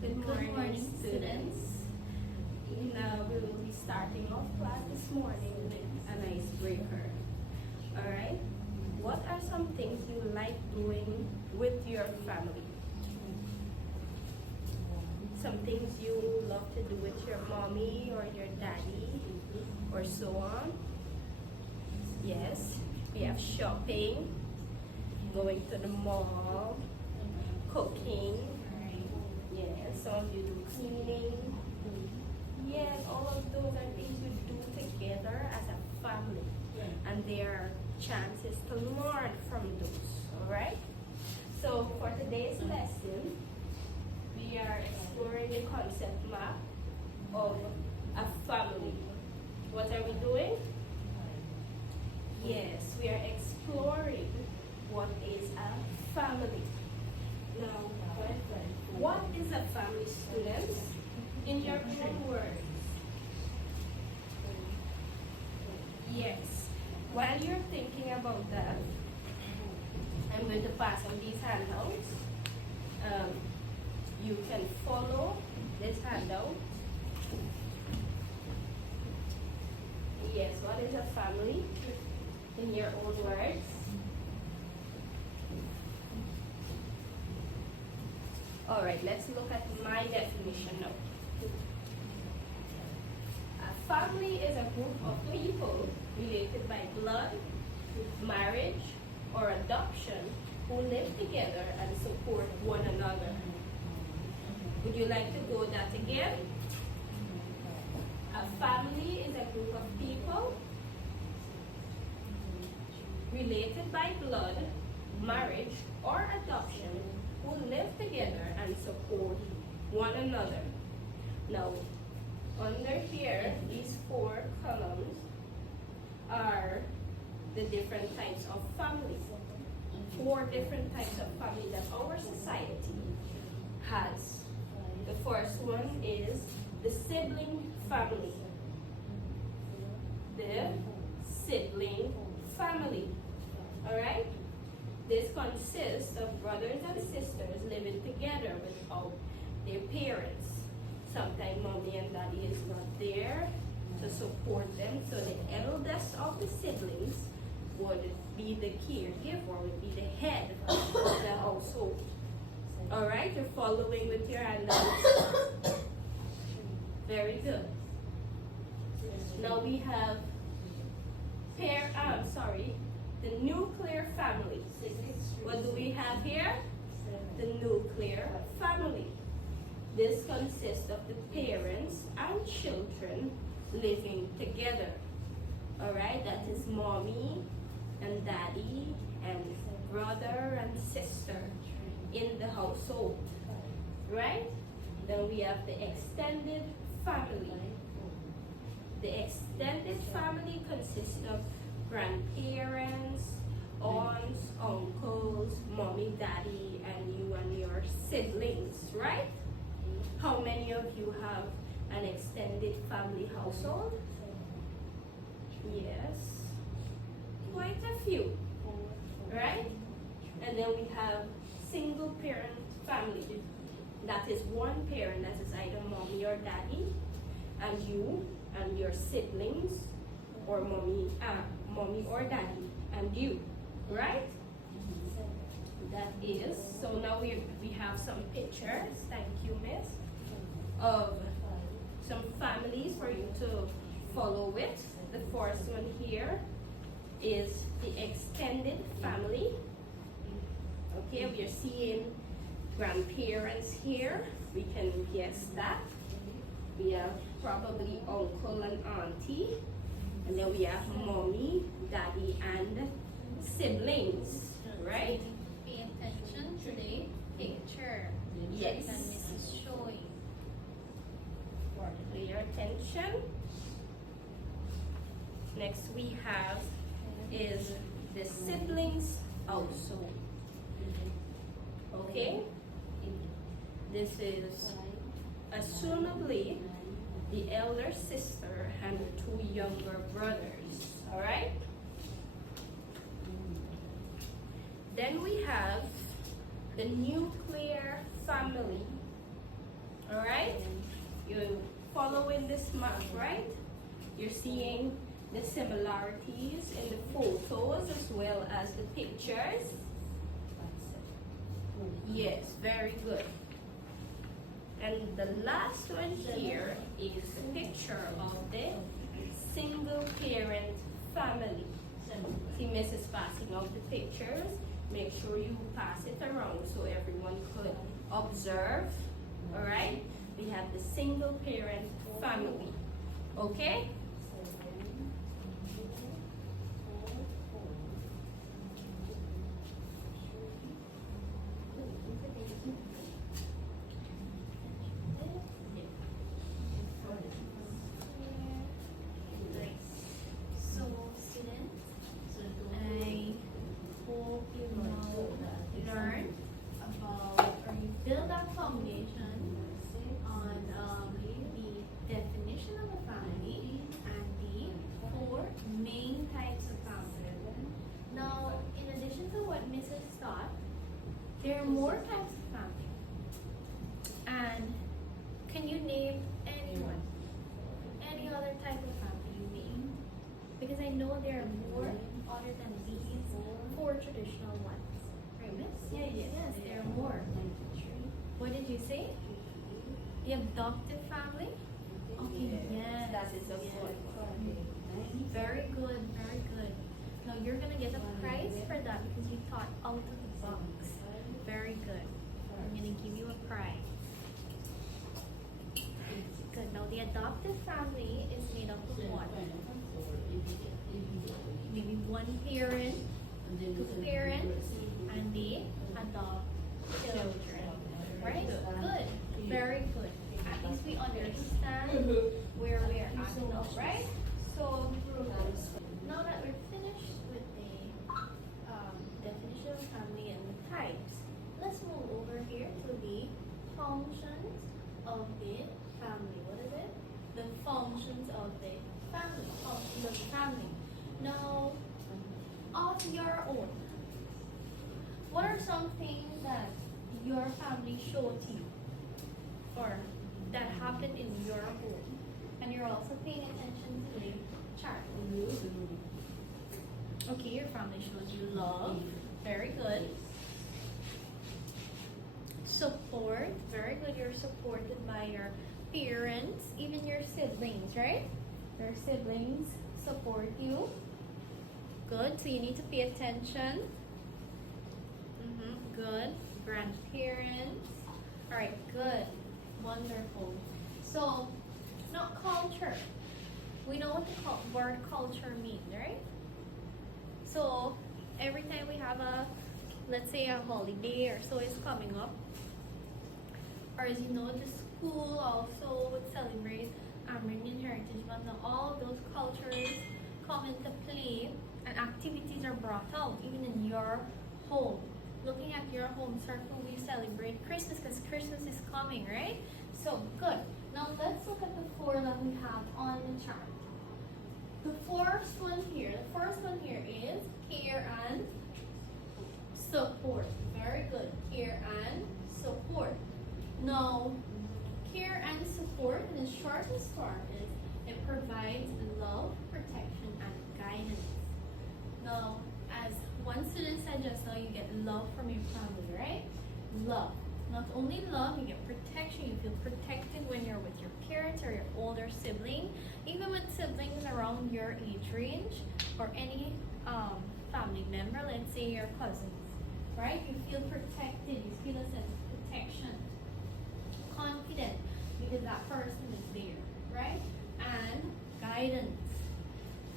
Good morning, students. Now we will be starting off class this morning with an icebreaker. Alright? What are some things you like doing with your family? Some things you love to do with your mommy or your daddy or so on? Yes, we have shopping, going to the mall, cooking. Yeah, some of you do cleaning. Yes, all of those are things you do together as a family. And there are chances to learn from those, alright? So for today's lesson, we are exploring the concept map of a family. What are we doing? Yes, we are exploring what is a family. Now, what is a family, students? In your own words. Yes. While you're thinking about that, I'm going to pass on these handouts. You can follow this handout. Yes, what is a family? In your own words. All right, let's look at my definition now. A family is a group of people related by blood, marriage, or adoption who live together and support one another. Would you like to go that again? A family is a group of people related by blood, marriage, or adoption who live together and support one another. Now, under here, these four columns are the different types of families. Four different types of family that our society has. The first one is the sibling family. The sibling family. Alright? This consists of brothers and sisters living together without their parents. Sometimes mommy and daddy is not there to support them, so the eldest of the siblings would be the caregiver, would be the head of the household. Alright, you're following with your handouts. Very good. Now we have the nuclear family. What do we have here? The nuclear family. This consists of the parents and children living together. Alright, that is mommy and daddy and brother and sister in the household. Right? Then we have the extended family. The extended family consists of grandparents, aunts, uncles, mommy, daddy, and you and your siblings, right? How many of you have an extended family household? Yes, quite a few, right? And then we have single parent family. That is one parent, that is either mommy or daddy, and you and your siblings, or mommy or daddy, and you, right? That is, so now we have some pictures, thank you, miss, of some families for you to follow with. The first one here is the extended family. Okay, we are seeing grandparents here. We can guess that. We have probably uncle and auntie. And then we have mommy, daddy, and siblings, right? Pay attention to the picture. Yes. And Mrs. showing. For your attention. Next we have is the siblings household. Okay? This is assumably the elder sister and the two younger brothers. Alright? Then we have the nuclear family. in this map, right? You're seeing the similarities in the photos as well as the pictures. Yes, very good. And the last one here is a picture of the single parent family. See, Mrs. passing out the pictures. Make sure you pass it around so everyone could observe. Alright? We have the single parent family. Okay? So, students, I hope you now learn about or you build that foundation on the definition of a family and the four main types of family. Now, in addition to what Mrs. taught, there are more types of family. And can you name anyone? Any other type of family you name? Because I know there are more other than these four traditional ones. Right, Miss? Yes, there are more. What did you say? The adoptive family? Okay, yes. That is a good one. Very good, very good. Now you're gonna get a prize for that because you thought out of the box. Very good. I'm gonna give you a prize. Good. Now the adoptive family is made up of what? Maybe one parent, two parents, and they adopt children. Right? Good. Very good. At least we understand where we are at now, right? So now that we're finished with the definition of family and the types, let's move over here to the functions of the family. What is it? The functions of the family. Functions of the family. Now, of your own, what are some things that your family showed to you or that happened in your home? And you're also paying attention to the chart. Okay, your family shows you love. Very good. Support. Very good. You're supported by your parents, even your siblings, right? Your siblings support you. Good. So you need to pay attention. Good. Grandparents. Alright, good. Wonderful. So, now culture. We know what the word culture means, right? So, every time we have let's say a holiday or so is coming up, or as you know, the school also would celebrate American Heritage Month. Now, all of those cultures come into play and activities are brought out, even in your home. Looking at your home circle, we celebrate Christmas because Christmas is coming, right? So, good. Now, let's look at the four that we have on the chart. The first one here is care and support. Very good. Care and support. Now, care and support, in its shortest form, is it provides love, protection, and guidance. Now, as one student said just now, you get love from your family, right? Love. Not only love, you get protection. You feel protected when you're with your parents or your older sibling, even with siblings around your age range, or any family member, let's say your cousins, right? You feel protected. You feel a sense of protection. Confident, because that person is there, right? And guidance.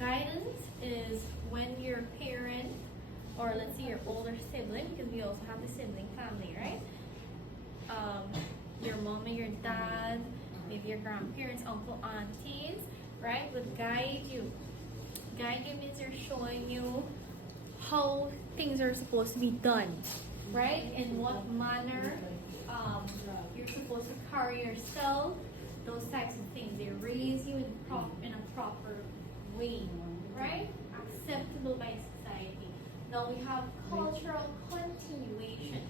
Guidance is when your parent, or let's say your older sibling, because we also have the sibling family, right? Your mom and your dad, maybe your grandparents, uncle, aunties, right, would guide you. Guide you means they're showing you how things are supposed to be done, right? In what manner you're supposed to carry yourself, those types of things. They raise you in a proper way, right? Acceptable by society. Now we have cultural continuation.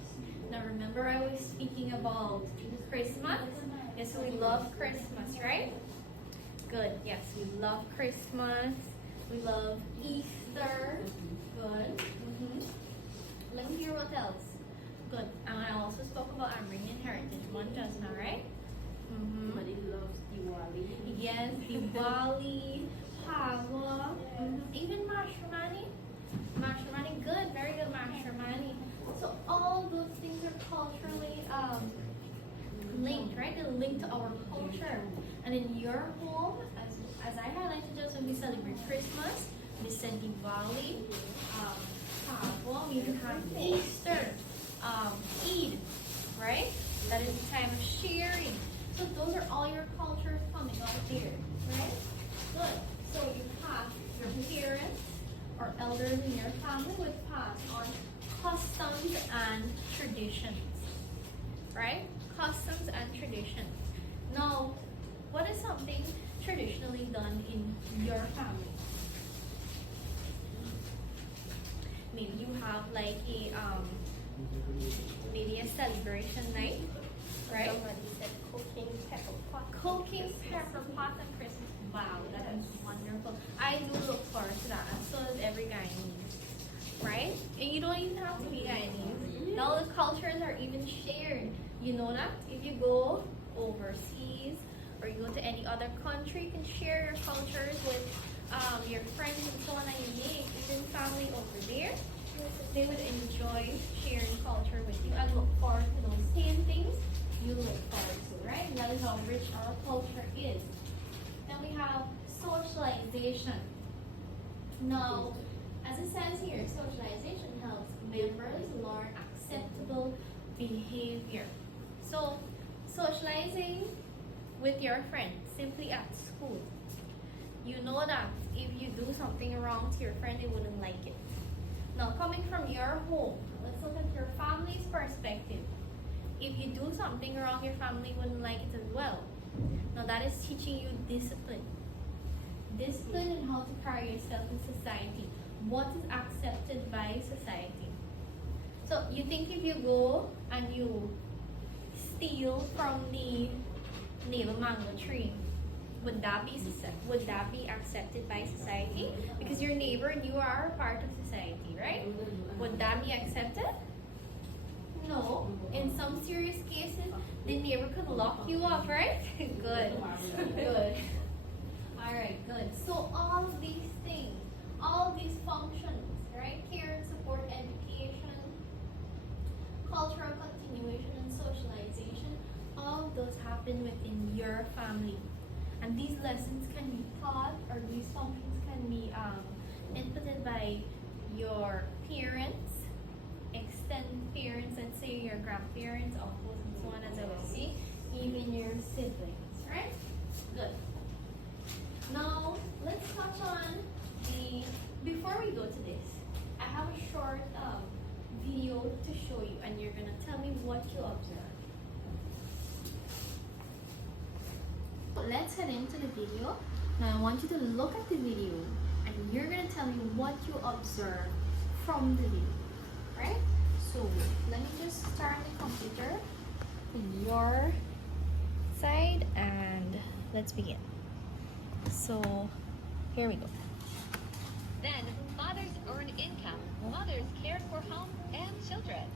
Now remember I was speaking about Christmas? Yes, we love Christmas, right? Good. Yes, we love Christmas. We love Easter. Good. Let me hear what else. Good. And I also spoke about Armenian heritage one just now, right? Somebody loves Diwali. Yes, Diwali, Hava, even Mashramani. Mashramani, good, very good Mashramani. So all those things are culturally linked, right? They're linked to our culture. And in your home, as I highlighted just when we celebrate Christmas, we said Diwali, Hava, we even have Easter, Eid, right? That is the time of sharing. So those are all your cultures coming out there, right? Good. So you pass your parents or elders in your family would pass on customs and traditions, right? Customs and traditions. Now, what is something traditionally done in your family? Maybe you have like a maybe a celebration night, right? Somebody said cooking pepper pot. Cooking pepper pot on Christmas. Wow, that is wonderful. I do look forward to that. And so does every Guyanese, right? And you don't even have to be Guyanese. Now the cultures are even shared. You know that? If you go overseas or you go to any other country, you can share your cultures with your friends and so on that you make, even family over there. They would enjoy sharing culture with you and look forward to those same things you look forward to, right? And that is how rich our culture is. Then we have socialization. Now, as it says here, socialization helps members learn acceptable behavior. So, socializing with your friends simply at school. You know that if you do something wrong to your friend, they wouldn't like it. Now, coming from your home, let's look at your family's perspective. If you do something wrong, your family wouldn't like it as well. Now, that is teaching you discipline. Discipline in how to carry yourself in society. What is accepted by society? So, you think if you go and you steal from the neighbor mango tree, would that be accepted by society? Because your neighbor and you are a part of society, right? Would that be accepted? No. In some serious cases, the neighbor could lock you up, right? Good. Good. Alright, good. So all of these things, all of these functions, right? Care and support, education, cultural continuation, and socialization, all of those happen within your family. And these lessons can be taught, or these functions can be inputted by your parents, extended parents, let's say your grandparents, uncles, and so on, as I will say, even your siblings, right? Good. Now, let's touch on before we go to this, I have a short video to show you, and you're going to tell me what you observed. Let's head into the video. Now I want you to look at the video and you're going to tell me what you observe from the video, right? So let me just start the computer in your side and let's begin. So here we go. Then fathers earn income, mothers care for home and children.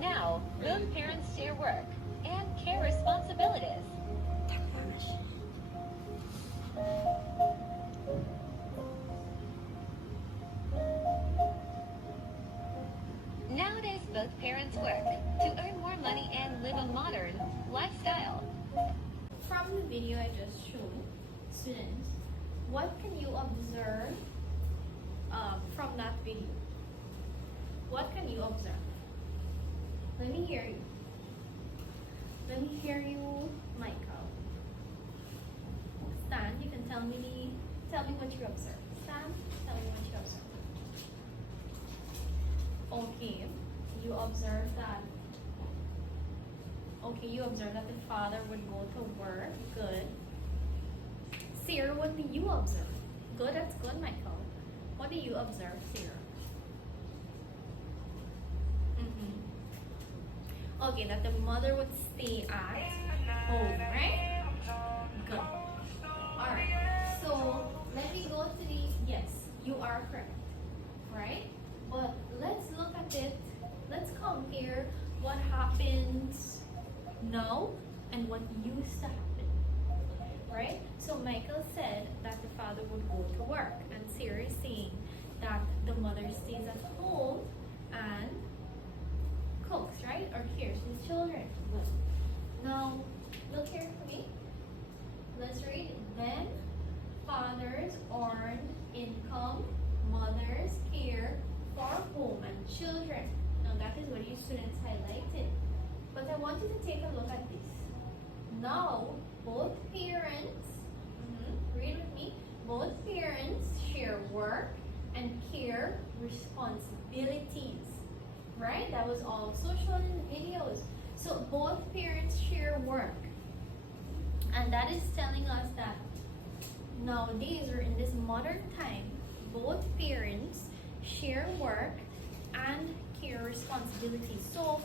Now, both parents share work and care responsibilities. Nowadays, both parents work to earn more money and live a modern lifestyle. From the video I just showed, students, what can you observe from that video? What can you observe? Let me hear you. Let me hear you, Michael. Stan, you can tell me what you observed. Stan, tell me what you observed. Okay, you observed that. Okay, you observed that the father would go to work. Good. Sarah, what do you observe? Good, that's good, Michael. What do you observe, Sarah? Okay, that the mother would stay at home, right? Good. Alright, so let me go to the, yes, you are correct, right? But let's look at it, let's compare what happens now and what used to happen, right? So Michael said that the father would go to work, and Sarah is saying that the mother stays at home and cooks, right? Or cares for his children. Good. Now, look here for me. Let's read. Then fathers earn income, mothers care for home and children. Now that is what you students highlighted. But I want you to take a look at this. Now both parents, read with me, both parents share work and care responsibilities. Right? That was also shown in the videos. So both parents share work. And that is telling us that nowadays, or in this modern time, both parents share work and care responsibilities. So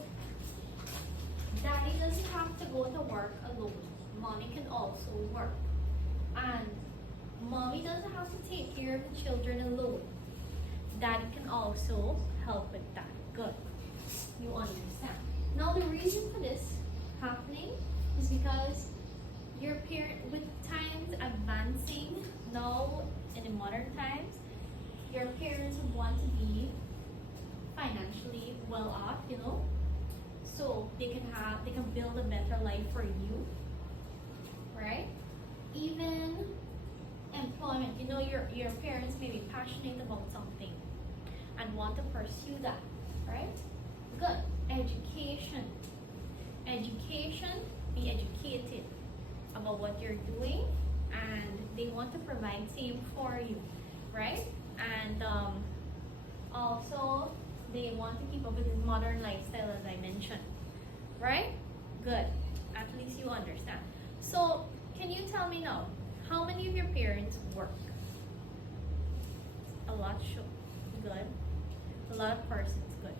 daddy doesn't have to go to work alone. Mommy can also work. And mommy doesn't have to take care of the children alone. Daddy can also help with that. Good. You understand. Now the reason for this happening is because your parent, with times advancing now in the modern times, your parents would want to be financially well off, you know, so they can build a better life for you, right? Even employment, you know, your parents may be passionate about something and want to pursue that, right? Good. Education. Be educated about what you're doing, and they want to provide same for you, right? And also they want to keep up with this modern lifestyle, as I mentioned, right? Good. At least you understand. So can you tell me now, how many of your parents work? A lot. Good. A lot of persons. Good.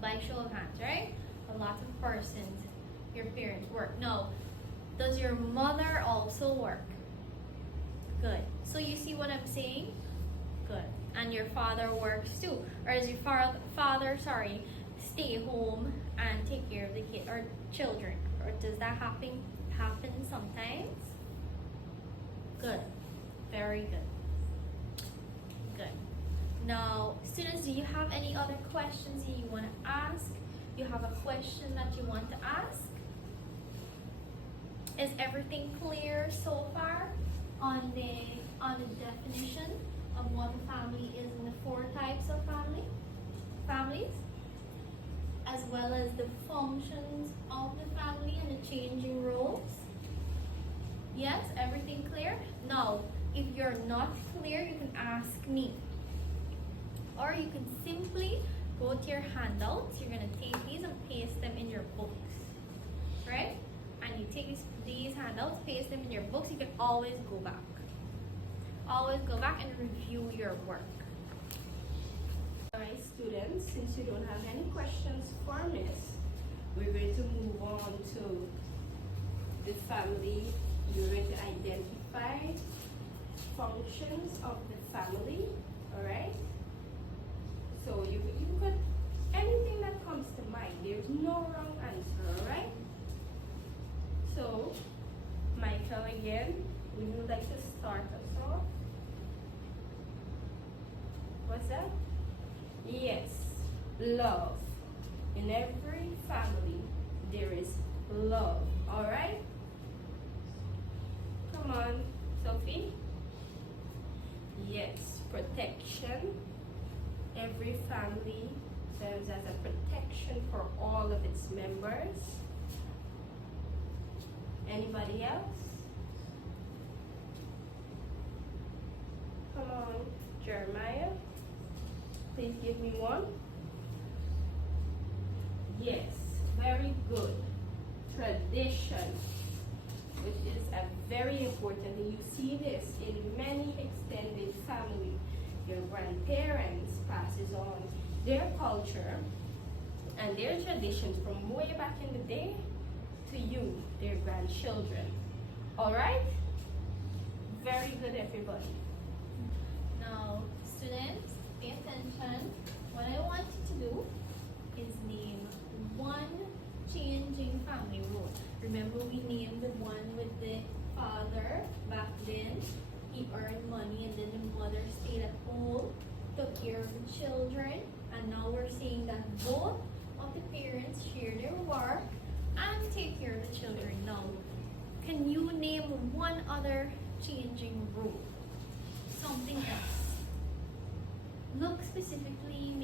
By show of hands, right? A lot of persons, your parents work. Now, does your mother also work? Good. So you see what I'm saying? Good. And your father works too. Or does your father stay home and take care of the kid or children? Or does that happen sometimes? Good. Very good. Good. Now, students, do you have any other questions that you want to ask? You have a question that you want to ask? Is everything clear so far on the definition of what a family is and the 4 types of families, as well as the functions of the family and the changing roles? Yes, everything clear? Now, if you're not clear, you can ask me. Or you can simply go to your handouts. You're going to take these and paste them in your books. Right? And you take these handouts, paste them in your books. You can always go back. Always go back and review your work. Alright, students, since you don't have any questions for Miss, we're going to move on to the family. You're going to identify functions of the family. Alright? So you could, anything that comes to mind, there's no wrong answer, alright? So, Michael again, would you like to start us off? What's that? Yes, love. In every family, there is love, alright? Come on, Sophie. Yes, protection. Every family serves as a protection for all of its members. Anybody else? Come on, Jeremiah. Please give me one. Yes, very good. Tradition, which is a very important thing. You see this in many extended families. Your grandparents passes on their culture and their traditions from way back in the day to you, their grandchildren. Alright? Very good, everybody. Now, students, pay attention. What I want you to do is name one changing family role. Remember, we named the one with the father back then. He earned money and then the mother stayed at home, took care of the children. And now we're saying that both of the parents share their work and take care of the children. Now, can you name one other changing role? Something else. Look specifically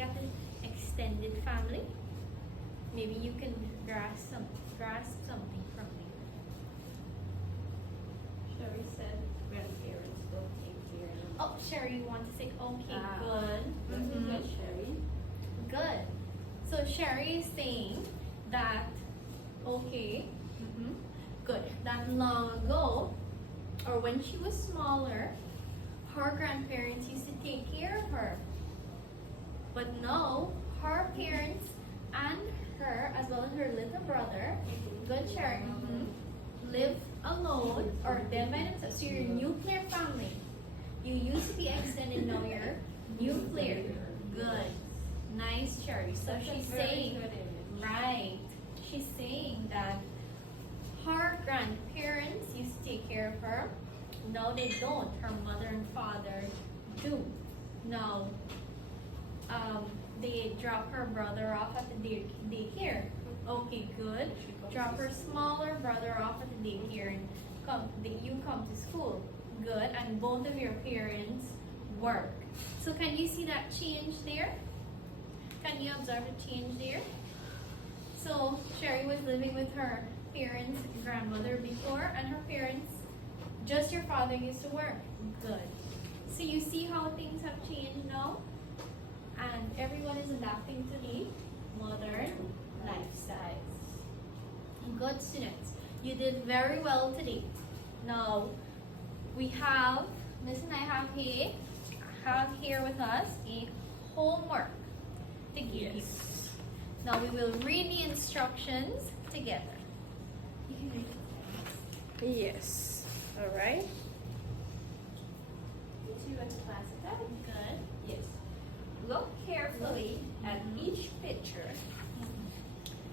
at the extended family. Maybe you can grasp something from me. Sherry said grandparents don't take care of. Oh, Sherry, you want to say okay, Ah, good. That's Mhm. good, Sherry. Good. So Sherry is saying that, okay, good, that long ago, or when she was smaller, her grandparents used to take care of her. But now, her parents and her, as well as her little brother, good Sherry, live alone, or them by themselves. So you're a nuclear family. You used to be extended, now you're nuclear. Good. Nice, Sherry. So That's a she's very saying, good image. right, she's saying that her grandparents used to take care of her. Now they don't. Her mother and father do. Now, they drop her brother off at the daycare. Okay, good. Drop her smaller brother off at the daycare and you come to school. Good. And both of your parents work. So can you see that change there? Can you observe the change there? So Sherry was living with her parents, grandmother before, and her parents, just your father used to work. Good. So you see how things have changed now? And everyone is adapting to the modern lifestyles. Good, students. You did very well today. Now, we have, Miss and I have here with us a homework to give you. Yes. Now we will read the instructions together. Yes. Alright. So you went to class at that? Good. Yes. Look carefully at each picture.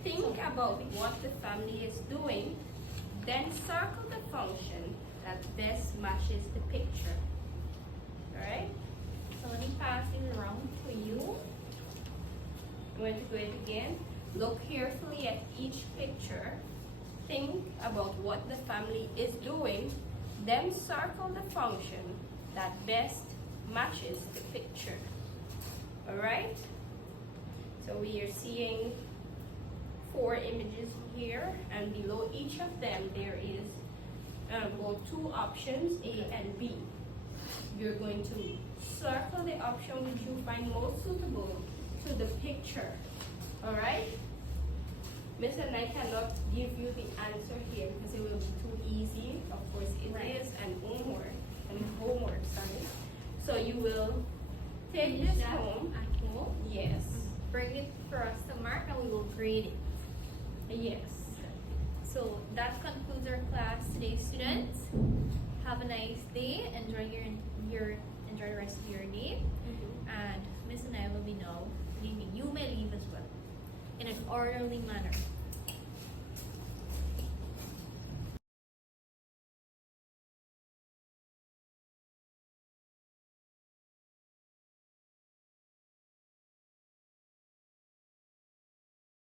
Think about what the family is doing, then circle the function that best matches the picture. Alright? So let me pass it around to you. I'm going to do it again. Look carefully at each picture. Think about what the family is doing, then circle the function that best matches the picture. Alright? So we are seeing 4 images here, and below each of them there is about 2 options, A and B. You're going to circle the option which you find most suitable to the picture. Alright? Miss and I cannot give you the answer here because it will be too easy. Of course it is, and homework, sorry. So you will take Finish this that home. at home. Yes. Bring it for us to mark and we will grade it. Yes. So that concludes our class today, students. Have a nice day. Enjoy enjoy the rest of your day. And Miss and I will be now leaving. You may leave as well in an orderly manner.